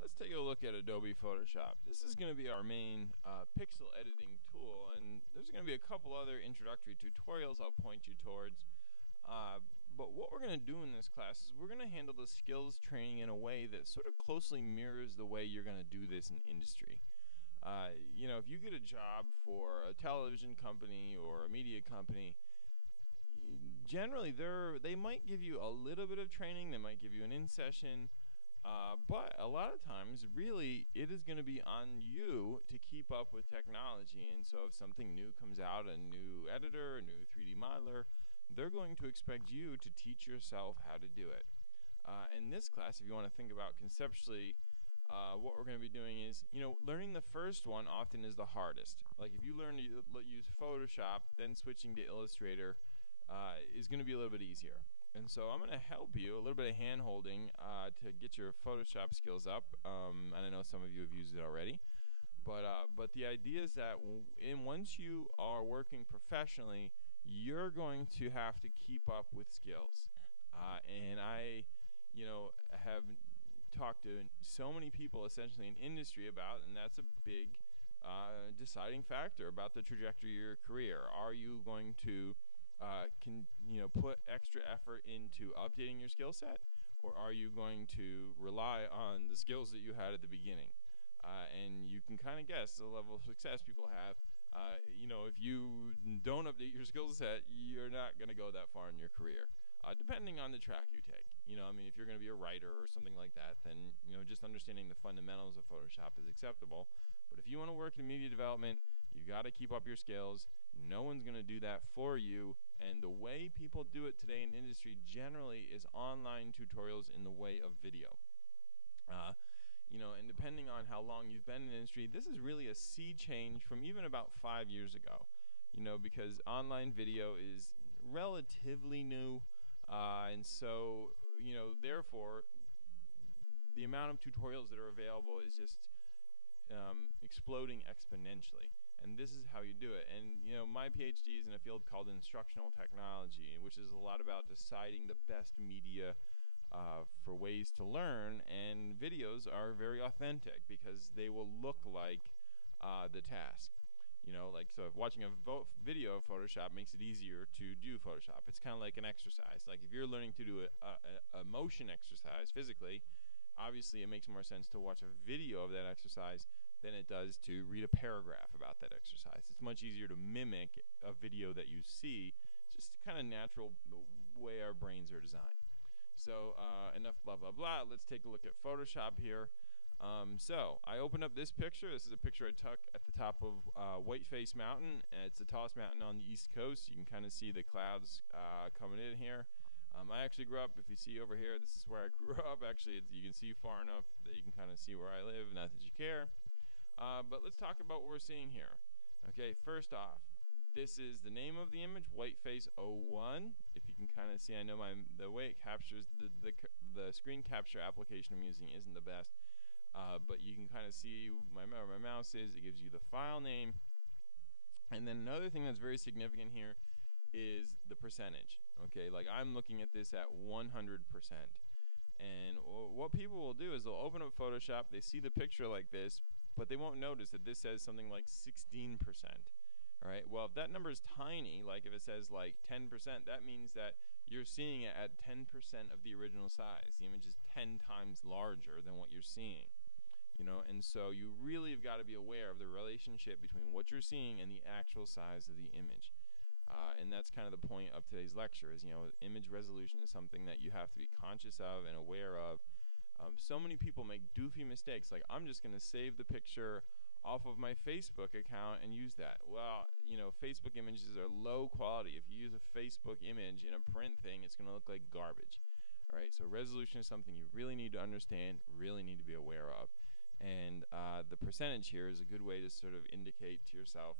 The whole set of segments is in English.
let's take a look at Adobe Photoshop. This is going to be our main pixel editing tool, and there's going to be a couple other introductory tutorials I'll point you towards. But what we're going to do in this class is we're going to handle the skills training in a way that sort of closely mirrors the way you're going to do this in industry. You know, if you get a job for a television company or a media company, generally they might give you a little bit of training, they might give you an in-session, but a lot of times really it is going to be on you to keep up with technology. And so if something new comes out, a new editor, a new 3D modeler, they're going to expect you to teach yourself how to do it. In this class, if you want to think about conceptually, what we're going to be doing is, you know, learning the first one often is the hardest. Like if you learn to use Photoshop, then switching to Illustrator is going to be a little bit easier. And so I'm going to help you, a little bit of hand-holding to get your Photoshop skills up. And I know some of you have used it already. But the idea is that once you are working professionally, you're going to have to keep up with skills. And I, you know, have talked to so many people essentially in industry about, and that's a big deciding factor about the trajectory of your career. Are you going to put extra effort into updating your skill set, or are you going to rely on the skills that you had at the beginning? And you can kind of guess the level of success people have. You know, if you don't update your skill set, you're not going to go that far in your career. Depending on the track you take. You know, I mean, if you're going to be a writer or something like that, then, you know, just understanding the fundamentals of Photoshop is acceptable. But if you want to work in media development, you got to keep up your skills. No one's going to do that for you. And the way people do it today in industry generally is online tutorials in the way of video. You know, and depending on how long you've been in the industry, this is really a sea change from even about 5 years ago. You know, because online video is relatively new. And so, you know, therefore, the amount of tutorials that are available is just exploding exponentially. And this is how you do it. And, you know, my PhD is in a field called instructional technology, which is a lot about deciding the best media for ways to learn. And videos are very authentic because they will look like the task. You know, like, so if watching a video of Photoshop makes it easier to do Photoshop. It's kind of like an exercise. Like if you're learning to do a motion exercise physically, obviously it makes more sense to watch a video of that exercise than it does to read a paragraph about that exercise. It's much easier to mimic a video that you see. It's just kind of natural the way our brains are designed. So enough blah, blah, blah. Let's take a look at Photoshop here. So I opened up this picture. This is a picture I took at the top of Whiteface Mountain. It's the tallest mountain on the East Coast. You can kind of see the clouds coming in here. I actually grew up, if you see over here, this is where I grew up. Actually, you can see far enough that you can kind of see where I live, not that you care. But let's talk about what we're seeing here. Okay, first off, this is the name of the image, Whiteface 01. If you can kind of see, I know the way it captures, the screen capture application I'm using isn't the best. But you can kind of see where my mouse is. It gives you the file name. And then another thing that's very significant here is the percentage. Okay, like I'm looking at this at 100%. And what people will do is they'll open up Photoshop, they see the picture like this, but they won't notice that this says something like 16%. All right, well, if that number is tiny, like if it says like 10%, that means that you're seeing it at 10% of the original size. The image is 10 times larger than what you're seeing. You know, and so you really have got to be aware of the relationship between what you're seeing and the actual size of the image. And that's kind of the point of today's lecture is, you know, image resolution is something that you have to be conscious of and aware of. So many people make doofy mistakes, like I'm just going to save the picture off of my Facebook account and use that. Well, you know, Facebook images are low quality. If you use a Facebook image in a print thing, it's going to look like garbage. All right, so resolution is something you really need to understand, really need to be aware of. And the percentage here is a good way to sort of indicate to yourself,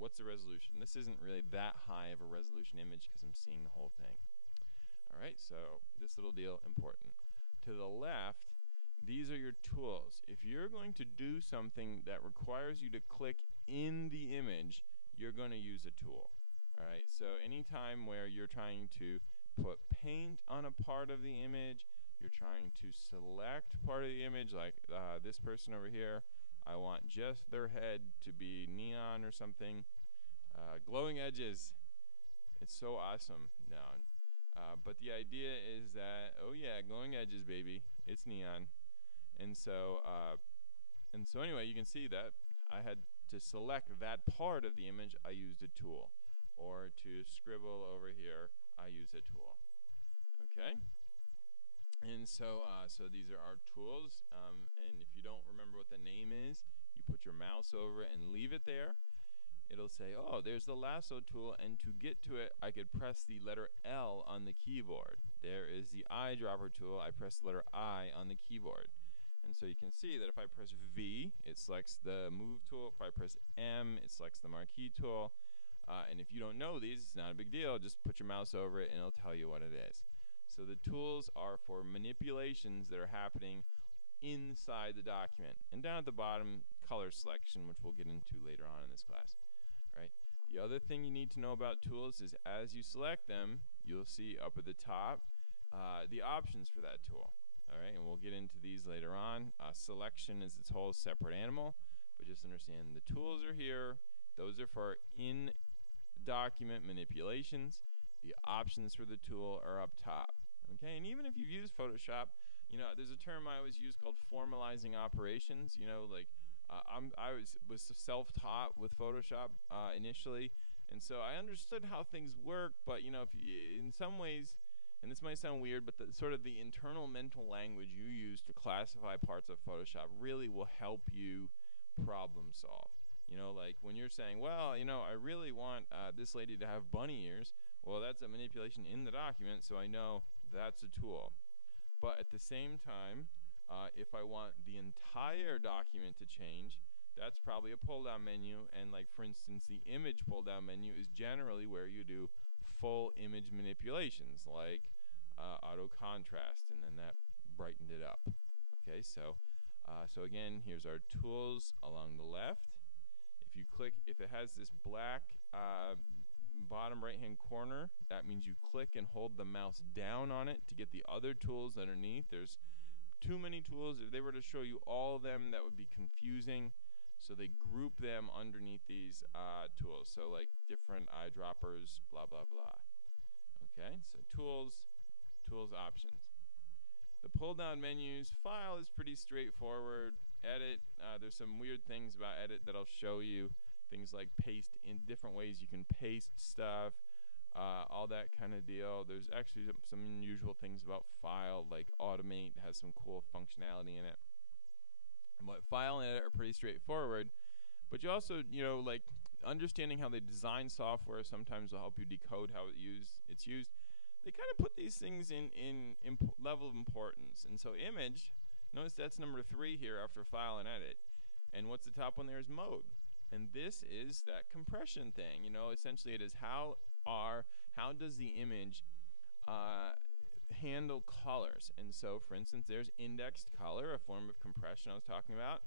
what's the resolution? This isn't really that high of a resolution image because I'm seeing the whole thing. All right, so this little deal, important. To the left, these are your tools. If you're going to do something that requires you to click in the image, you're going to use a tool. All right, so anytime where you're trying to put paint on a part of the image, you're trying to select part of the image, like this person over here. I want just their head to be neon or something. Glowing edges. It's so awesome. No. But the idea is that, oh yeah, glowing edges, baby. It's neon. And so anyway, you can see that I had to select that part of the image. I used a tool. Or to scribble over here, I use a tool. Okay? And so these are our tools. And if you don't remember what the name is, you put your mouse over it and leave it there. It'll say, oh, there's the lasso tool, and to get to it, I could press the letter L on the keyboard. There is the eyedropper tool. I press the letter I on the keyboard. And so you can see that if I press V, it selects the move tool. If I press M, it selects the marquee tool. And if you don't know these, it's not a big deal. Just put your mouse over it, and it'll tell you what it is. So the tools are for manipulations that are happening inside the document. And down at the bottom, color selection, which we'll get into later on in this class. Right. The other thing you need to know about tools is as you select them, you'll see up at the top the options for that tool. All right, and we'll get into these later on. Selection is its whole separate animal, but just understand the tools are here. Those are for in-document manipulations. The options for the tool are up top. Okay, and even if you've used Photoshop, you know, there's a term I always use called formalizing operations. You know, like I was self-taught with Photoshop initially, and so I understood how things work. But you know, in some ways, and this might sound weird, but the sort of the internal mental language you use to classify parts of Photoshop really will help you problem solve. You know, like when you're saying, well, you know, I really want this lady to have bunny ears. Well, that's a manipulation in the document, so I know that's a tool. But at the same time, if I want the entire document to change, that's probably a pull-down menu. And like, for instance, the image pull-down menu is generally where you do full image manipulations, like auto contrast, and then that brightened it up. Okay, so again, here's our tools along the left. If you click, if it has this black bottom right-hand corner, that means you click and hold the mouse down on it to get the other tools underneath. There's too many tools. If they were to show you all of them, that would be confusing. So they group them underneath these tools. So like different eyedroppers, blah, blah, blah. Okay, so tools, options. The pull-down menus, file is pretty straightforward. Edit, there's some weird things about edit that I'll show you. Things like paste, in different ways you can paste stuff. All that kind of deal. There's actually some unusual things about file, like automate has some cool functionality in it. But file and edit are pretty straightforward. But you also, you know, like understanding how they design software sometimes will help you decode how it's used. They kind of put these things in level of importance. And so image, notice that's number 3 here after file and edit. And what's the top one there is mode. And this is that compression thing. You know, essentially it is how does the image handle colors. And so, for instance, there's indexed color, a form of compression I was talking about.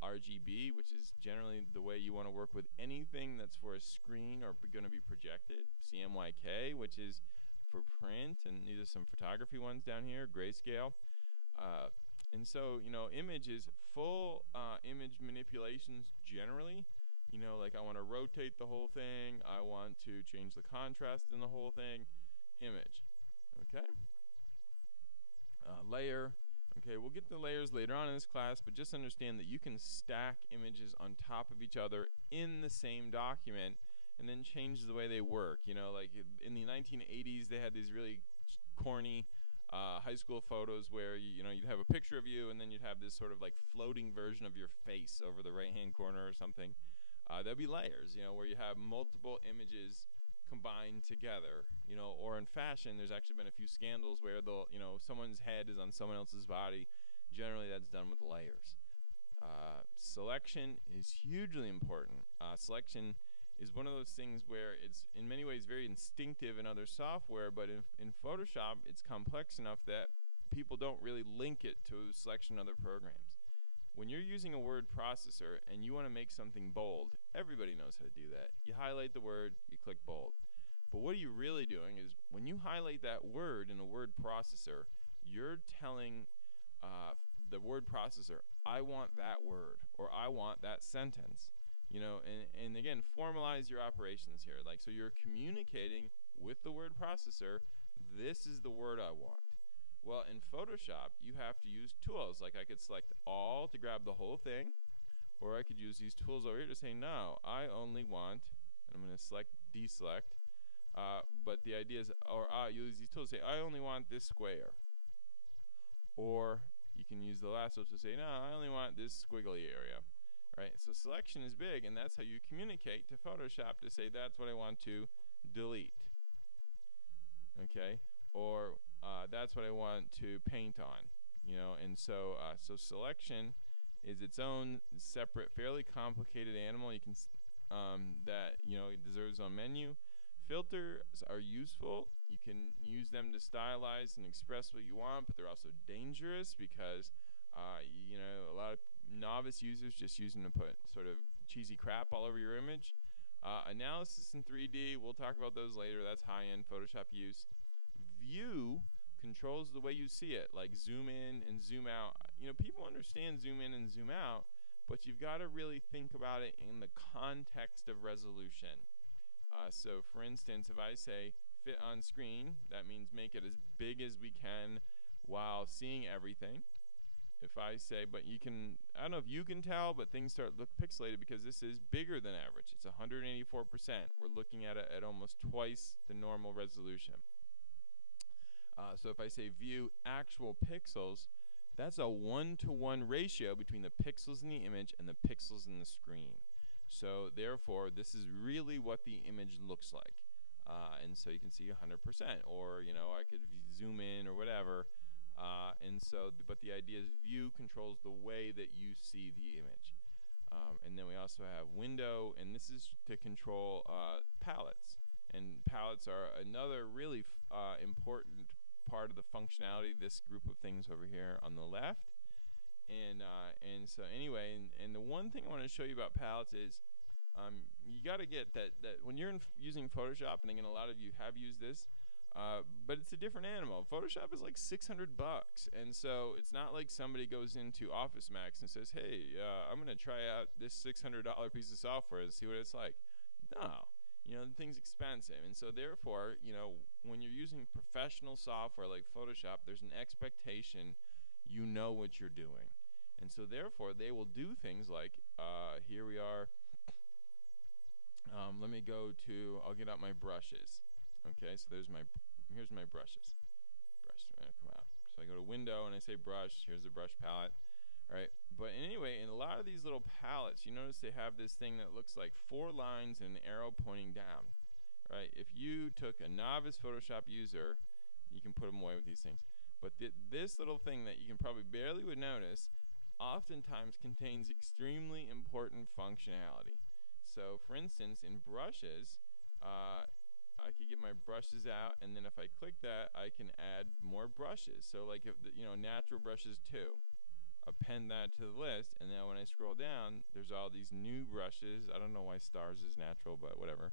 RGB, which is generally the way you want to work with anything that's for a screen or going to be projected. CMYK, which is for print, and these are some photography ones down here, grayscale. And so, you know, image is full image manipulations generally. You know, like I want to rotate the whole thing. I want to change the contrast in the whole thing. Image. Okay. Layer. Okay, we'll get the layers later on in this class, but just understand that you can stack images on top of each other in the same document and then change the way they work. You know, like in the 1980s, they had these really corny high school photos where you know, you'd have a picture of you and then you'd have this sort of like floating version of your face over the right-hand corner or something. There'll be layers, you know, where you have multiple images combined together, you know, or in fashion, there's actually been a few scandals where they'll, you know, someone's head is on someone else's body. Generally, that's done with layers. Selection is hugely important. Selection is one of those things where it's in many ways very instinctive in other software, but in Photoshop, it's complex enough that people don't really link it to selection in other programs. When you're using a word processor and you want to make something bold, everybody knows how to do that. You highlight the word, you click bold. But what are you really doing is when you highlight that word in a word processor, you're telling the word processor, I want that word, or I want that sentence. And again, formalize your operations here. Like, so you're communicating with the word processor, this is the word I want. Well, in Photoshop, you have to use tools. Like, I could select all to grab the whole thing, or I could use these tools over here to say, no, I only want, and I'm going to select, deselect, but the idea is, or use these tools to say, I only want this square. Or you can use the lasso to say, no, I only want this squiggly area. Right? So selection is big, and that's how you communicate to Photoshop to say that's what I want to delete. Okay? Or that's what I want to paint on. And so selection is its own separate, fairly complicated animal. You can that it deserves its own menu. Filters are useful. You can use them to stylize and express what you want, but they're also dangerous because a lot of novice users just use them to put sort of cheesy crap all over your image. Analysis in 3D, we'll talk about those later. That's high-end Photoshop use. View controls the way you see it, like zoom in and zoom out. People understand zoom in and zoom out, but you've got to really think about it in the context of resolution. So for instance, if I say fit on screen, that means make it as big as we can while seeing everything. If I say, but you can, I don't know if you can tell, but things start look pixelated because this is bigger than average. It's 184%. We're looking at it at almost twice the normal resolution. So if I say view actual pixels, that's a 1-to-1 ratio between the pixels in the image and the pixels in the screen. So therefore, this is really what the image looks like. And so you can see 100%, or I could zoom in or whatever. But the idea is view controls the way that you see the image. And then we also have window, and this is to control pallets. And pallets are another really important part of the functionality, this group of things over here on the left. And so anyway, and the one thing I want to show you about pallets is you got to get that when you're using Photoshop, and again, a lot of you have used this, but it's a different animal. Photoshop is like $600, and so it's not like somebody goes into Office Max and says, hey, I'm going to try out this $600 piece of software and see what it's like. No. The thing's expensive, and so therefore, when you're using professional software like Photoshop, there's an expectation you know what you're doing. And so therefore, they will do things like, here we are, let me go to, I'll get out my brushes. Okay, so here's my brushes. Brush, gonna come out. So I go to window and I say brush, here's the brush palette. Right, but anyway, in a lot of these little palettes, you notice they have this thing that looks like 4 lines and an arrow pointing down. Right, if you took a novice Photoshop user, you can put them away with these things. But this little thing that you can probably barely would notice oftentimes contains extremely important functionality. So for instance, in brushes, I could get my brushes out, and then if I click that, I can add more brushes. So like if natural brushes 2. Append that to the list, and now when I scroll down, there's all these new brushes. I don't know why stars is natural, but whatever.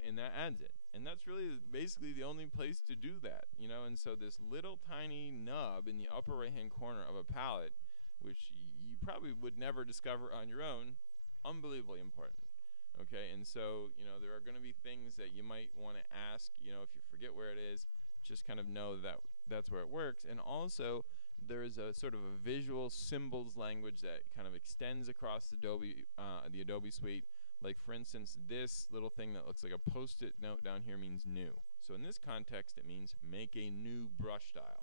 And that adds it. And that's really basically the only place to do that, and so this little tiny nub in the upper right-hand corner of a palette, which you probably would never discover on your own, unbelievably important. Okay, and so, there are going to be things that you might want to ask, if you forget where it is, just kind of know that that's where it works. And also, there is a sort of a visual symbols language that kind of extends across the Adobe suite. Like for instance, this little thing that looks like a post-it note down here means new. So in this context, it means make a new brush style.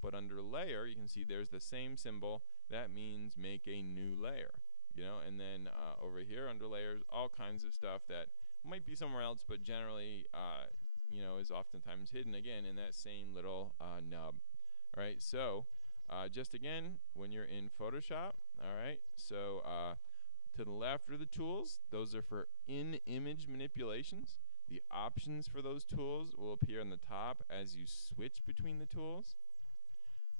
But under layer, you can see there's the same symbol. That means make a new layer. And then over here under layers, all kinds of stuff that might be somewhere else, but generally, is oftentimes hidden again in that same little nub. All right, so just again, when you're in Photoshop, all right, so to the left are the tools. Those are for in-image manipulations. The options for those tools will appear on the top as you switch between the tools.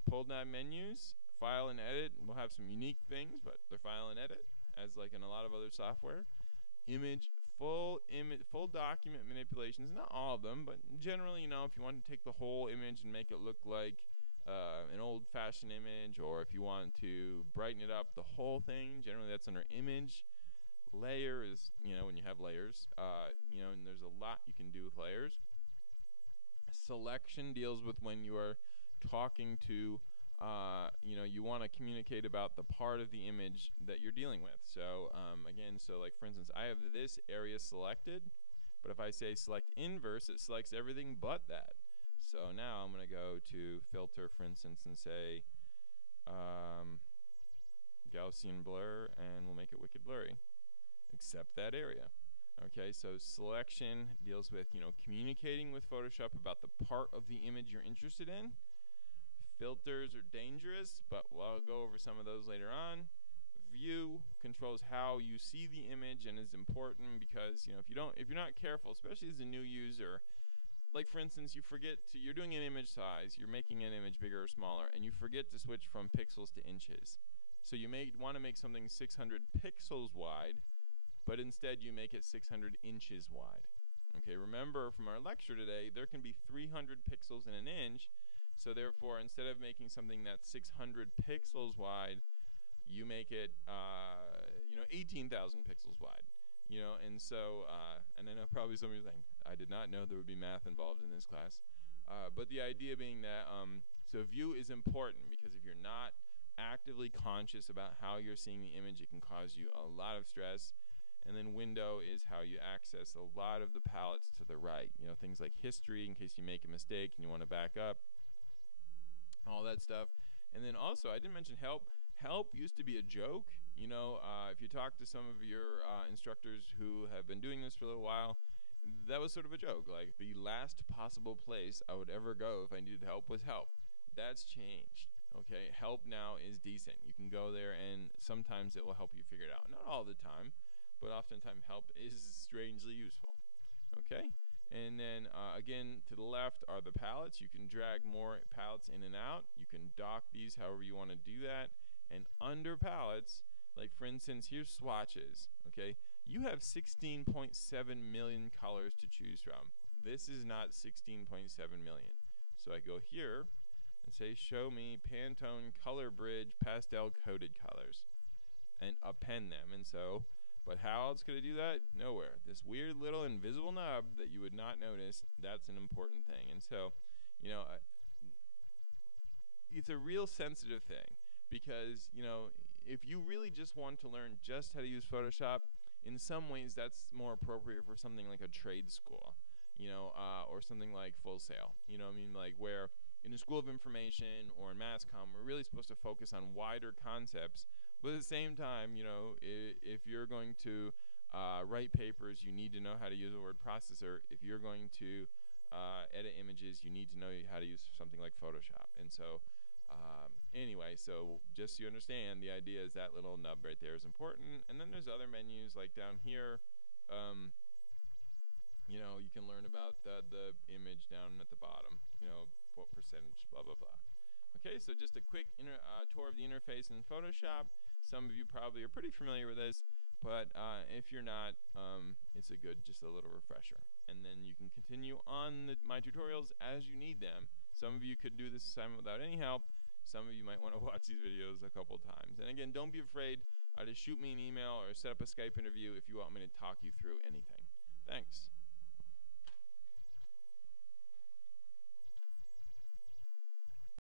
Pull down menus, file and edit will have some unique things, but they're file and edit, as like in a lot of other software. Full document manipulations, not all of them, but generally, if you want to take the whole image and make it look like an old-fashioned image, or if you want to brighten it up, the whole thing. Generally, that's under image. Layer is, when you have layers, and there's a lot you can do with layers. Selection deals with when you are talking to, you want to communicate about the part of the image that you're dealing with. So, again, like for instance, I have this area selected, but if I say select inverse, it selects everything but that. So now I'm going to go to filter, for instance, and say Gaussian blur, and we'll make it wicked blurry, except that area. Okay, so selection deals with, communicating with Photoshop about the part of the image you're interested in. Filters are dangerous, but I'll go over some of those later on. View controls how you see the image and is important because, if you're not careful, especially as a new user, like for instance, you're doing an image size, you're making an image bigger or smaller, and you forget to switch from pixels to inches. So you may want to make something 600 pixels wide, but instead you make it 600 inches wide. Okay, remember from our lecture today, there can be 300 pixels in an inch, so therefore instead of making something that's 600 pixels wide, you make it 18,000 pixels wide. And so, and I know probably some of you are saying, I did not know there would be math involved in this class. But the idea being that, so view is important because if you're not actively conscious about how you're seeing the image, it can cause you a lot of stress. And then window is how you access a lot of the palettes to the right. Things like history in case you make a mistake and you want to back up, all that stuff. And then also, I didn't mention help. Help used to be a joke. If you talk to some of your instructors who have been doing this for a little while, that was sort of a joke. Like the last possible place I would ever go if I needed help was help. That's changed. Okay, help now is decent. You can go there and sometimes it will help you figure it out. Not all the time, but oftentimes help is strangely useful. Okay, and then again to the left are the palettes. You can drag more palettes in and out. You can dock these however you want to do that. And under palettes, like for instance, here's swatches. Okay, you have 16.7 million colors to choose from. This is not 16.7 million. So I go here and say show me Pantone Color Bridge pastel coded colors and append them. And so, but how else could I do that? Nowhere. This weird little invisible knob that you would not notice, that's an important thing. And so, it's a real sensitive thing because, if you really just want to learn just how to use Photoshop, in some ways that's more appropriate for something like a trade school, or something like Full Sail. Like where in a school of information or in mass comm, we're really supposed to focus on wider concepts. But at the same time, if you're going to write papers, you need to know how to use a word processor. If you're going to edit images, you need to know how to use something like Photoshop. And so, anyway, so just so you understand, the idea is that little nub right there is important. And then there's other menus like down here. You can learn about the image down at the bottom. What percentage, blah, blah, blah. Okay, so just a quick tour of the interface in Photoshop. Some of you probably are pretty familiar with this, but if you're not, it's just a little refresher. And then you can continue on my tutorials as you need them. Some of you could do this assignment without any help. Some of you might want to watch these videos a couple times. And again, don't be afraid to shoot me an email or set up a Skype interview if you want me to talk you through anything. Thanks.